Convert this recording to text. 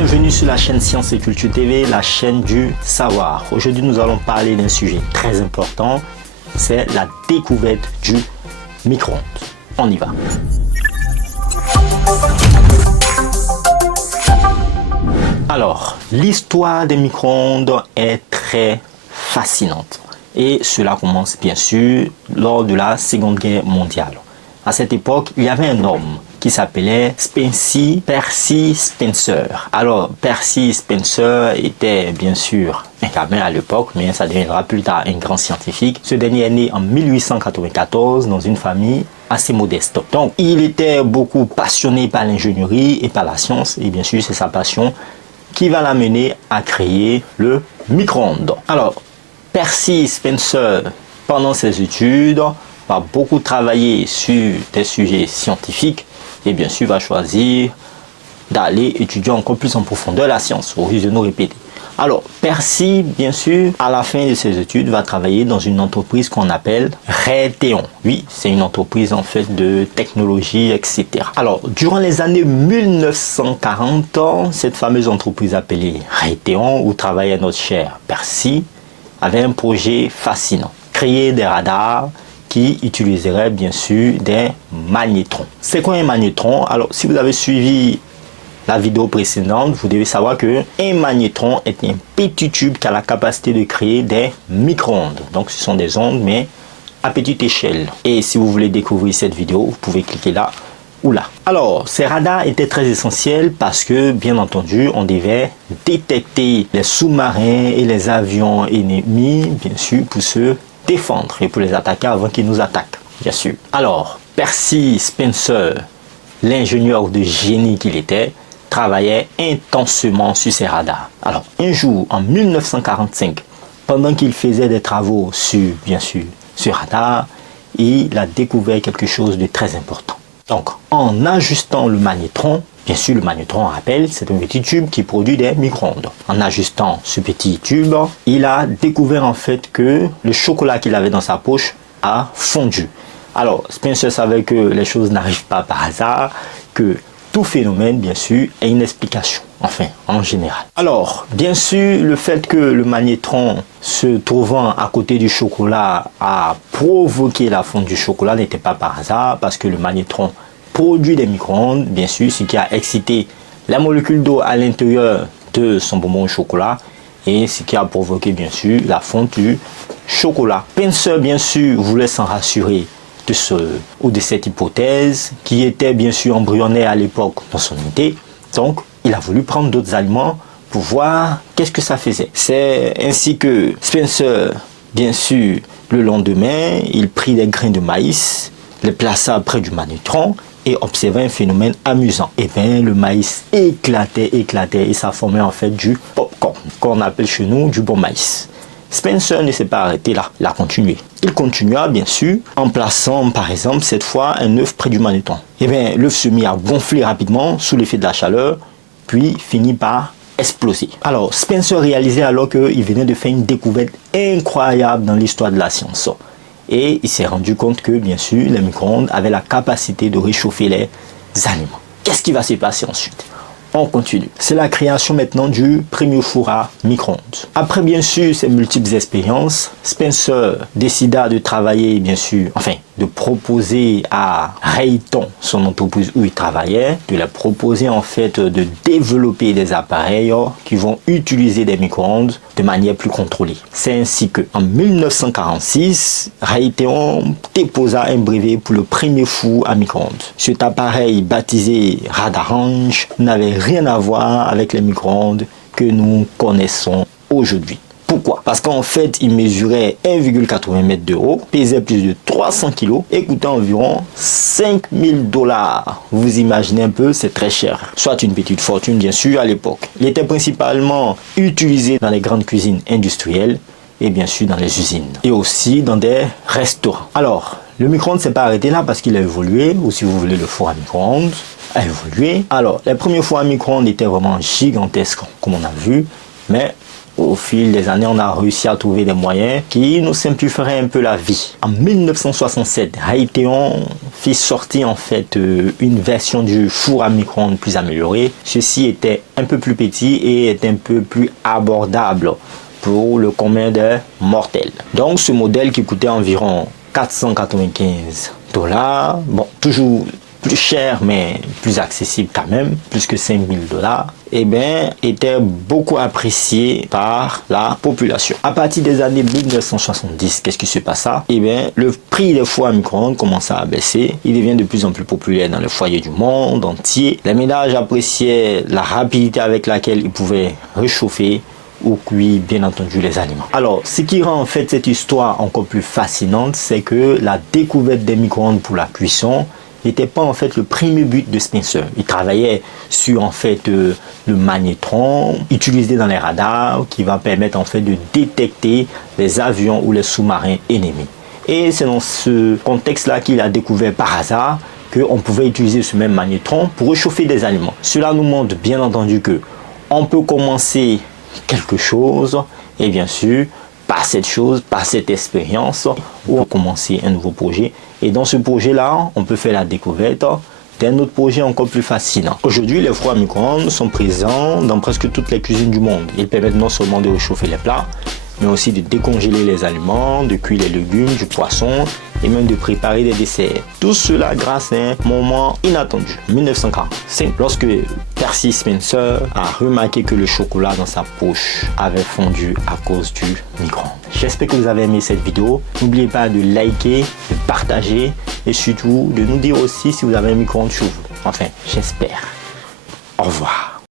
Bienvenue sur la chaîne Sciences et Culture TV, la chaîne du savoir. Aujourd'hui, nous allons parler d'un sujet très important, c'est la découverte du micro-ondes. On y va. Alors, l'histoire des micro-ondes est très fascinante. Et cela commence bien sûr lors de la Seconde Guerre mondiale. À cette époque, il y avait un homme qui s'appelait Percy Spencer. Alors, Percy Spencer était bien sûr un gamin à l'époque, mais ça deviendra plus tard un grand scientifique. Ce dernier est né en 1894 dans une famille assez modeste. Donc, il était beaucoup passionné par l'ingénierie et par la science, et bien sûr, c'est sa passion qui va l'amener à créer le micro-ondes. Alors, Percy Spencer, pendant ses études, va beaucoup travailler sur des sujets scientifiques et bien sûr va choisir d'aller étudier encore plus en profondeur la science, au risque de nous répéter. Alors, Percy, bien sûr, à la fin de ses études, va travailler dans une entreprise qu'on appelle Raytheon. Oui, c'est une entreprise en fait de technologie, etc. Alors, durant les années 1940, cette fameuse entreprise appelée Raytheon, où travaillait notre cher Percy, avait un projet fascinant. Créer des radars qui utiliseraient bien sûr des magnétrons. C'est quoi un magnétron? Alors, si vous avez suivi la vidéo précédente, vous devez savoir que un magnétron est un petit tube qui a la capacité de créer des micro-ondes. Donc, ce sont des ondes, mais à petite échelle. Et si vous voulez découvrir cette vidéo, vous pouvez cliquer là ou là. Alors, ces radars étaient très essentiels parce que, bien entendu, on devait détecter les sous-marins et les avions ennemis, bien sûr, pour se défendre et pour les attaquer avant qu'ils nous attaquent, bien sûr. Alors, Percy Spencer, l'ingénieur de génie qu'il était, travaillait intensément sur ces radars. Alors, un jour, en 1945, pendant qu'il faisait des travaux sur, bien sûr, ce radar, il a découvert quelque chose de très important. Donc, en ajustant le magnétron, bien sûr, le magnétron, on rappelle, c'est un petit tube qui produit des micro-ondes. En ajustant ce petit tube, il a découvert en fait que le chocolat qu'il avait dans sa poche a fondu. Alors, Spencer savait que les choses n'arrivent pas par hasard, que tout phénomène, bien sûr, a une explication, enfin, en général. Alors, bien sûr, le fait que le magnétron se trouvant à côté du chocolat a provoqué la fonte du chocolat n'était pas par hasard, parce que le magnétron produit des micro-ondes, bien sûr, ce qui a excité la molécule d'eau à l'intérieur de son bonbon au chocolat, et ce qui a provoqué, bien sûr, la fonte du chocolat. Spencer, bien sûr, voulait s'en rassurer de cette hypothèse qui était bien sûr embryonnaire à l'époque dans son idée. Donc, il a voulu prendre d'autres aliments pour voir qu'est-ce que ça faisait. C'est ainsi que Spencer, bien sûr, le lendemain, il prit des grains de maïs, les plaça près du magnétron et observa un phénomène amusant. Et bien, le maïs éclatait et ça formait en fait du popcorn, qu'on appelle chez nous du bon maïs. Spencer ne s'est pas arrêté là, il a continué. Il continua bien sûr en plaçant par exemple cette fois un œuf près du magnétron. Et bien l'œuf se mit à gonfler rapidement sous l'effet de la chaleur, puis finit par exploser. Alors Spencer réalisait alors qu'il venait de faire une découverte incroyable dans l'histoire de la science. Et il s'est rendu compte que bien sûr les micro-ondes avaient la capacité de réchauffer les aliments. Qu'est-ce qui va se passer ensuite? On continue. C'est la création maintenant du premier four à micro-ondes. Après bien sûr ces multiples expériences, Spencer décida de travailler bien sûr, enfin de proposer à Raytheon, son entreprise où il travaillait, de leur proposer en fait de développer des appareils qui vont utiliser des micro-ondes de manière plus contrôlée. C'est ainsi que en 1946, Raytheon déposa un brevet pour le premier four à micro-ondes. Cet appareil baptisé Radarange n'avait rien à voir avec les micro-ondes que nous connaissons aujourd'hui. Pourquoi? Parce qu'en fait, il mesurait 1,80 m de haut, pesait plus de 300 kg et coûtait environ 5000 $. Vous imaginez un peu, c'est très cher. Soit une petite fortune, bien sûr, à l'époque. Il était principalement utilisé dans les grandes cuisines industrielles et bien sûr dans les usines. Et aussi dans des restaurants. Alors, le micro-ondes ne s'est pas arrêté là parce qu'il a évolué, ou si vous voulez, le four à micro-ondes a évolué. Alors, les premiers fours à micro-ondes étaient vraiment gigantesques, comme on a vu. Mais au fil des années, on a réussi à trouver des moyens qui nous simplifieraient un peu la vie. En 1967, Raytheon fit sortir en fait une version du four à micro-ondes plus améliorée. Ceci était un peu plus petit et est un peu plus abordable pour le commun des mortels. Donc ce modèle qui coûtait environ 495 $, bon, toujours plus cher mais plus accessible quand même, plus que 5000 $, et bien était beaucoup apprécié par la population. À partir des années 1970, qu'est-ce qui se passa? Et bien le prix des fours à micro-ondes commença à baisser. Il devient de plus en plus populaire dans les foyers du monde entier. Les ménages appréciaient la rapidité avec laquelle ils pouvaient réchauffer ou cuire bien entendu les aliments. Alors ce qui rend en fait cette histoire encore plus fascinante, c'est que la découverte des micro-ondes pour la cuisson n'était pas en fait le premier but de Spencer. Il travaillait sur en fait le magnétron utilisé dans les radars qui va permettre en fait de détecter les avions ou les sous-marins ennemis. Et c'est dans ce contexte-là qu'il a découvert par hasard qu'on pouvait utiliser ce même magnétron pour réchauffer des aliments. Cela nous montre bien entendu que on peut commencer quelque chose et bien sûr par cette chose, par cette expérience, on peut commencer un nouveau projet. Et dans ce projet-là, on peut faire la découverte d'un autre projet encore plus fascinant. Aujourd'hui, les fours à micro-ondes sont présents dans presque toutes les cuisines du monde. Ils permettent non seulement de réchauffer les plats, mais aussi de décongeler les aliments, de cuire les légumes, du poisson et même de préparer des desserts. Tout cela grâce à un moment inattendu. 1945, lorsque Percy Spencer a remarqué que le chocolat dans sa poche avait fondu à cause du micro-ondes. J'espère que vous avez aimé cette vidéo. N'oubliez pas de liker, de partager et surtout de nous dire aussi si vous avez un micro-ondes chez vous. Enfin, j'espère. Au revoir.